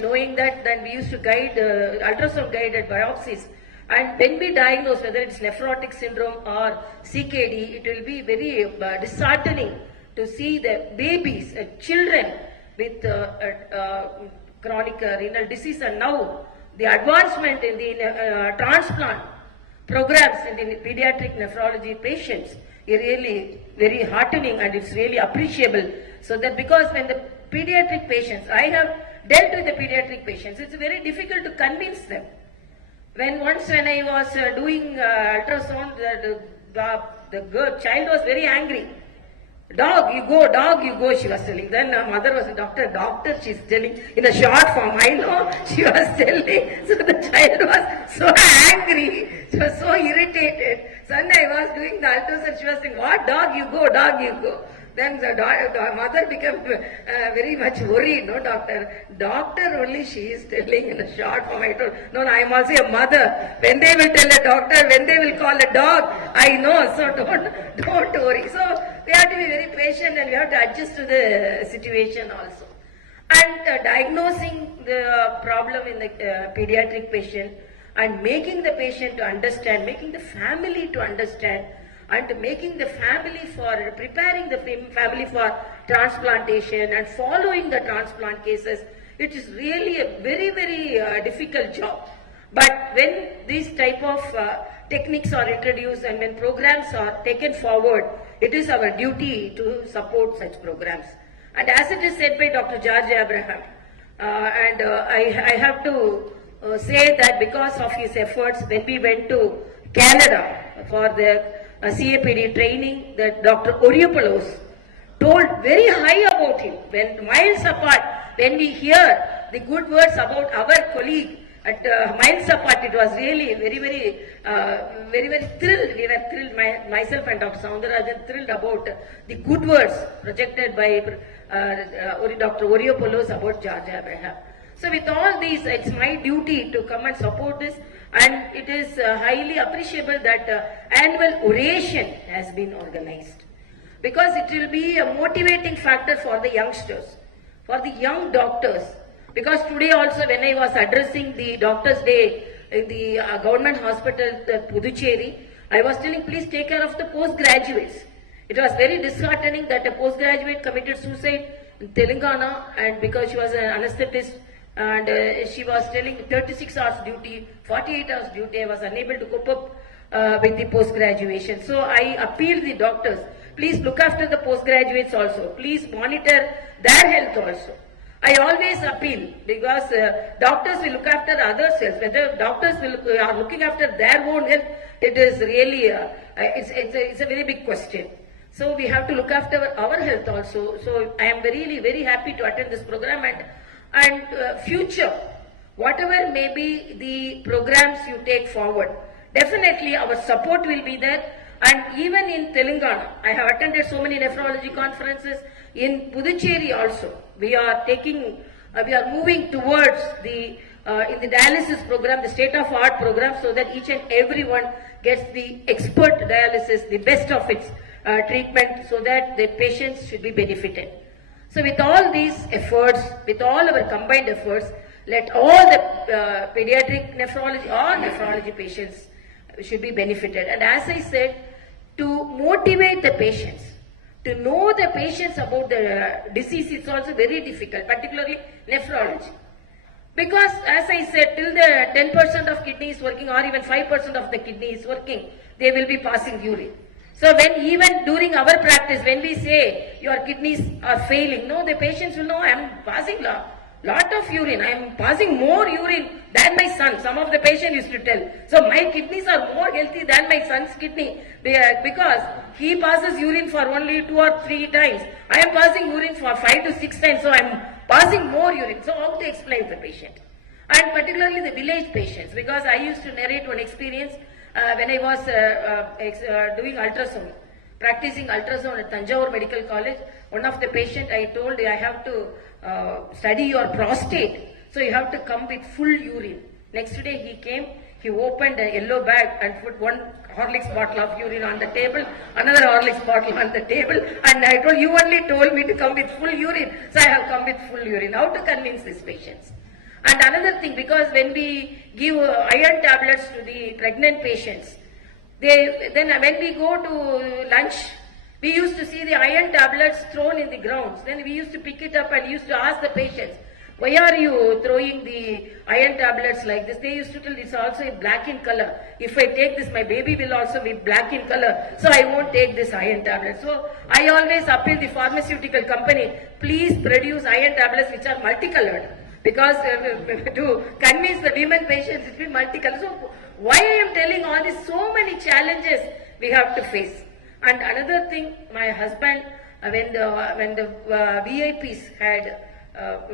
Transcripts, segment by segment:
Knowing that, then we used to guide ultrasound guided biopsies. And when we diagnose whether it's nephrotic syndrome or CKD, it will be very disheartening to see the babies, children with chronic renal disease, and now the advancement in the transplant programs in the pediatric nephrology patients is really very heartening, and it's really appreciable. So that because when the pediatric patients, I have dealt with the pediatric patients, it's very difficult to convince them. When I was doing ultrasound, the child was very angry. Dog, you go, she was telling. Then her mother was a doctor, she's telling in a short form. I know, she was telling. So the child was so angry, she was so irritated. Sunday I was doing the ultrasound, she was saying, what, dog, you go. Then the mother became very much worried. No, doctor only she is telling in a short form. I told, no, I am also a mother. When they will tell a doctor, when they will call a dog, I know. So don't worry. So we have to be very patient, and we have to adjust to the situation also. And diagnosing the problem in the pediatric patient and making the patient to understand, making the family to understand, and making the family for, preparing the family for transplantation and following the transplant cases, it is really a very, very difficult job. But when these type of techniques are introduced and when programs are taken forward, it is our duty to support such programs. And as it is said by Dr. George Abraham, and I have to say that because of his efforts, when we went to Canada for the CAPD training, that Dr. Oriopoulos told very high about him. When miles apart, when we hear the good words about our colleague at miles apart, it was really very, very thrilled. We were thrilled, myself and Dr. Soundarajan thrilled about the good words projected by Dr. Oriopoulos about George Abraham. So with all these, it's my duty to come and support this. And it is highly appreciable that annual oration has been organized, because it will be a motivating factor for the youngsters, for the young doctors. Because today also, when I was addressing the Doctors' Day in the government hospital at Puducherry, I was telling, please take care of the postgraduates. It was very disheartening that a postgraduate committed suicide in Telangana, and because she was an anesthetist, and she was telling 36 hours duty, 48 hours duty, I was unable to cope up with the post-graduation. So I appeal the doctors, please look after the postgraduates also. Please monitor their health also. I always appeal, because doctors will look after others' health. Whether doctors are looking after their own health, it is really, it's a very big question. So we have to look after our health also. So I am really very happy to attend this program, and future, whatever may be the programs you take forward, definitely our support will be there. And even in Telangana, I have attended so many nephrology conferences. In Puducherry also, we are moving towards the in the dialysis program, the state-of-art program, so that each and everyone gets the expert dialysis, the best of its treatment, so that the patients should be benefited. So with all these efforts, with all our combined efforts, let all the pediatric nephrology or nephrology patients should be benefited. And as I said, to motivate the patients, to know the patients about the disease, it's also very difficult, particularly nephrology. Because as I said, till the 10% of kidney is working, or even 5% of the kidney is working, they will be passing urine. So when even during our practice, when we say your kidneys are failing, no, the patients will know I am passing lot of urine. I am passing more urine than my son. Some of the patients used to tell. So my kidneys are more healthy than my son's kidney, because he passes urine for only 2 or 3 times. I am passing urine for 5 to 6 times. So I am passing more urine. So how to explain the patient? And particularly the village patients, because I used to narrate one experience. When I was doing ultrasound, practicing ultrasound at Tanjavur Medical College, one of the patients I told, I have to study your prostate, so you have to come with full urine. Next day he came, he opened a yellow bag and put one Horlicks bottle of urine on the table, another Horlicks bottle on the table, and I told, you only told me to come with full urine, so I have come with full urine. How to convince these patients? And another thing, because when we give iron tablets to the pregnant patients, then when we go to lunch, we used to see the iron tablets thrown in the grounds. Then we used to pick it up and used to ask the patients, why are you throwing the iron tablets like this? They used to tell it's also black in color. If I take this, my baby will also be black in color. So I won't take this iron tablet. So I always appeal the pharmaceutical company, please produce iron tablets which are multicolored. Because to convince the women patients, it will be multicolored. So why I am telling all this, so many challenges we have to face. And another thing, my husband, when the VIPs had,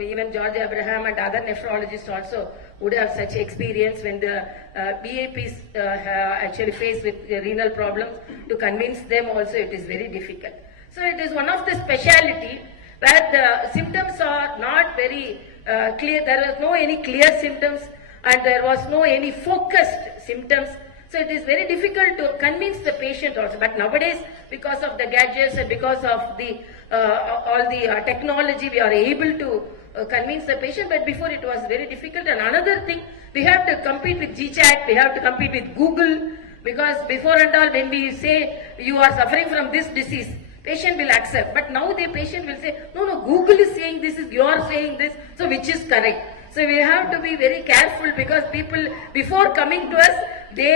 even George Abraham and other nephrologists also would have such experience when the VIPs actually faced with renal problems, to convince them also it is very difficult. So it is one of the speciality where the symptoms are not very clear. There was no any clear symptoms and there was no any focused symptoms. So it is very difficult to convince the patient also. But nowadays, because of the gadgets and because of the all the technology, we are able to convince the patient. But before it was very difficult. And another thing, we have to compete with GChat, we have to compete with Google. Because before and all, when we say you are suffering from this disease, patient will accept. But now the patient will say, no, Google is saying this, you are saying this, so which is correct? So we have to be very careful, because people, before coming to us, they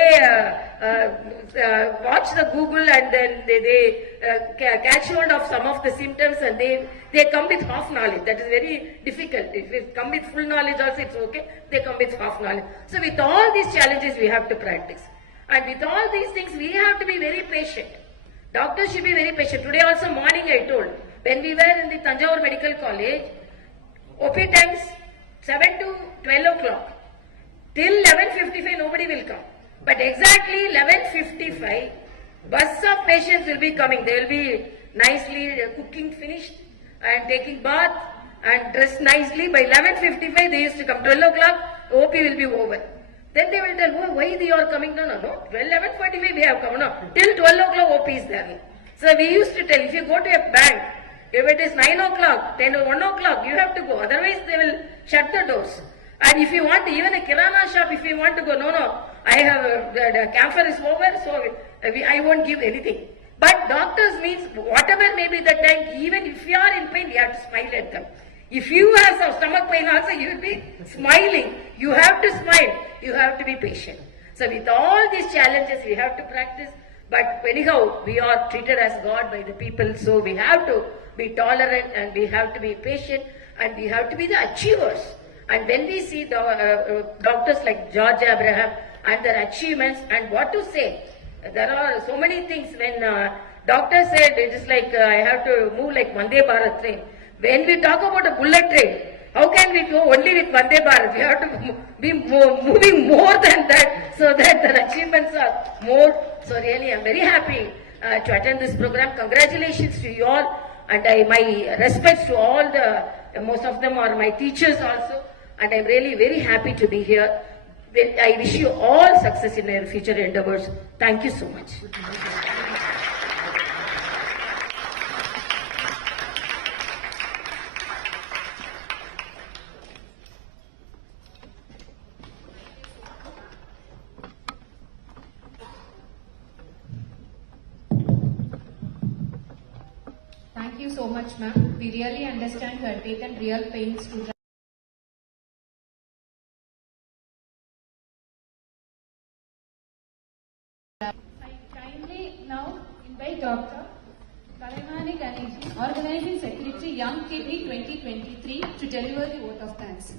watch the Google and then they catch hold of some of the symptoms, and they come with half knowledge. That is very difficult. If they come with full knowledge also, it's okay. They come with half knowledge. So with all these challenges, we have to practice. And with all these things, we have to be very patient. Doctors should be very patient. Today also morning I told, when we were in the Tanjavur Medical College, OP times 7 to 12 o'clock. Till 11:55 nobody will come. But exactly 11:55, bus of patients will be coming. They will be nicely cooking finished and taking bath and dressed nicely. By 11:55 they used to come. 12 o'clock, OP will be over. Then they will tell, oh, why they are coming? No. 11:45 we have come. No, till 12 o'clock OP is there. So we used to tell, if you go to a bank, if it is 9 o'clock, 10 or 1 o'clock, you have to go. Otherwise they will shut the doors. And if you want, even a kirana shop, if you want to go, no, I have, the camphor is over, so I won't give anything. But doctors means, whatever may be the time, even if you are in pain, you have to smile at them. If you have some stomach pain also, you will be smiling. You have to smile. You have to be patient. So with all these challenges, we have to practice. But anyhow, we are treated as God by the people. So we have to be tolerant and we have to be patient and we have to be the achievers. And when we see the, doctors like George Abraham and their achievements and what to say, there are so many things. When doctor said it is like I have to move like Vande Bharat train. When we talk about a bullet train, how can we go only with Vande Bharat? We have to be moving more than that, so that the achievements are more. So really, I am very happy to attend this program. Congratulations to you all, and my respects to all the, most of them are my teachers also, and I am really very happy to be here. I wish you all success in your future endeavors. Thank you so much. Thank you so much, ma'am. We really understand you have taken real pains to I kindly now invite Dr. Thalaimurai, Organizing Secretary, Young Kidney 2023, to deliver the vote of thanks.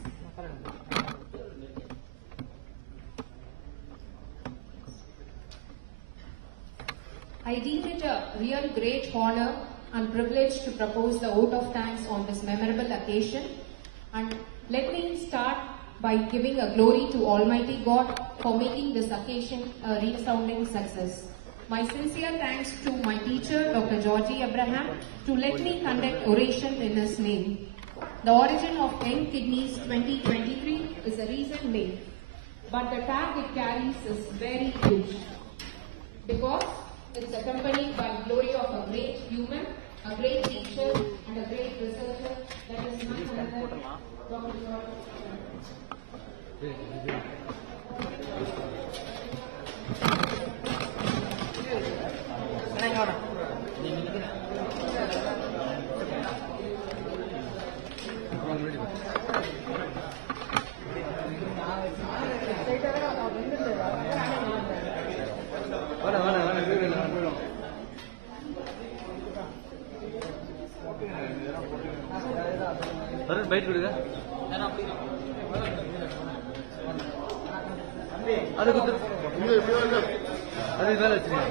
I deem it a real great honor and privilege to propose the vote of thanks on this memorable occasion. And let me start by giving a glory to Almighty God for making this occasion a resounding success. My sincere thanks to my teacher, Dr. Georgie Abraham, to let me conduct oration in his name. The origin of Young Kidneys 2023 is a recent name, but the tag it carries is very huge, because it's accompanied by glory of a great human, a great teacher, and a great researcher, that is none other than Dr. George Abraham. Byte கொடுங்க. அது குத்து. அது மேல வச்சுருங்க.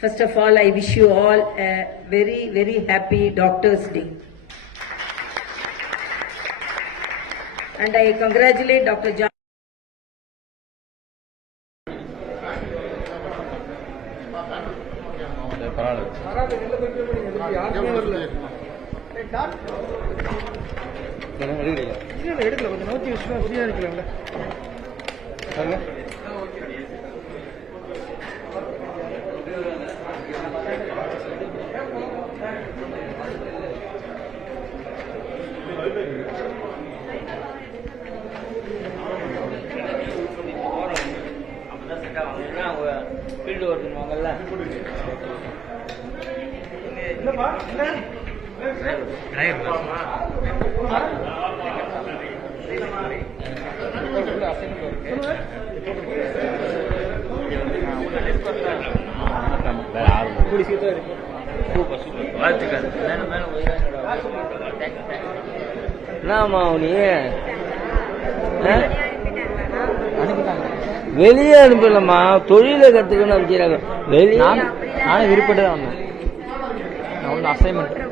First of all, I wish you all a very, very happy Doctor's Day. And I congratulate Dr. John. எடுக்கல கொஞ்சம் நோக்கி விஷயம் புரியா இருக்கல. ஃபீல்டு ஓட்டுவாங்கல்ல. என்னம்மா நீ வெளியே அனுப்பலம்மா, தொழில கத்துக்கணும் அனுப்பிச்சாங்க. வெளியே நானும் விருப்பப்பட்டு தான் வந்தேன். அவ்வளோ அசைன்மெண்ட்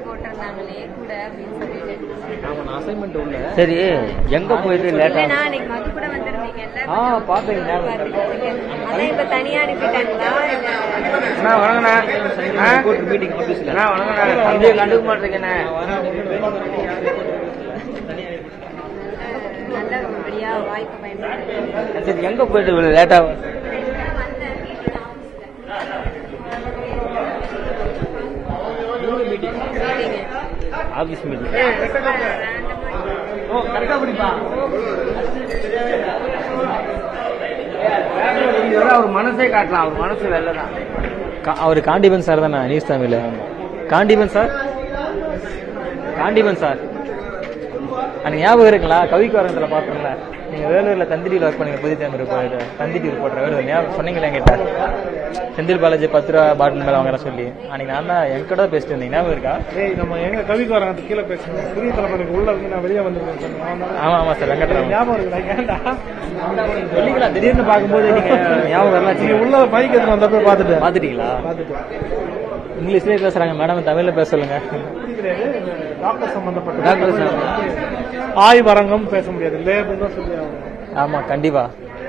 அசைன்மெண்ட் உள்ள. சரி, எங்க போயிட்டு லேட்டா? பாத்தீங்க வணங்கண்ணா. மீட்டிங் ஆபீஸ்ல வணங்கண்ணா. அப்படியே கண்டுக்க மாட்டேங்கண்ணே. சரி, எங்க போயிட்டு லேட்டா? Office meeting. கரெக்டா படிப்பா. அவர் மனசே காட்டலாம், அவர் மனசு வெள்ளதான். அவர் காண்டிபன் சார் தானே news Tamil? Kandiban sir, Kandiban sir அன்னைக்கு ஞாபகம் இருக்குங்களா? கவிக்கு வரத்துல பார்த்தோம்ல, நீங்க வேலூர்ல தந்திரியில் ஒர்க் பண்ணீங்க. புதிய தந்திரி ரிப்போர்ட்டர் வேலூர் ஞாபகம் சொன்னீங்களா என்கிட்ட? செந்தில் பாலாஜி 10 ரூபா பாட்டில் மேல வாங்குற சொல்லி அன்னைக்கு நான் தான் என்கிட்ட பேசிட்டு இருந்தேன். ஞாபகம் இருக்கா? நம்ம எங்க கவிக்கு வரங்க கீழே பேசணும். புதிய தலைமுறைக்கு உள்ள இருந்து நான் வெளியே வந்துருக்கேன். ஆமா ஆமா சார், வெங்கட்ராமன் ஞாபகம் இருக்கு. சொல்லிங்களா? திடீர்னு பார்க்கும்போது நீங்க ஞாபகம் வரலாம். நீங்க உள்ள பைக் எடுத்து வந்தப்ப பாத்துட்டீங்களா? இங்கிலீஷ்லயே பேசுறாங்க மேடம், தமிழ்ல பேச சொல்லுங்க. டாக்டர் சம்பந்தப்பட்ட ஆய்வரங்கம் பேச முடியாது, லேபுன்னு தான் சொல்லி. ஆமா கண்டிப்பா.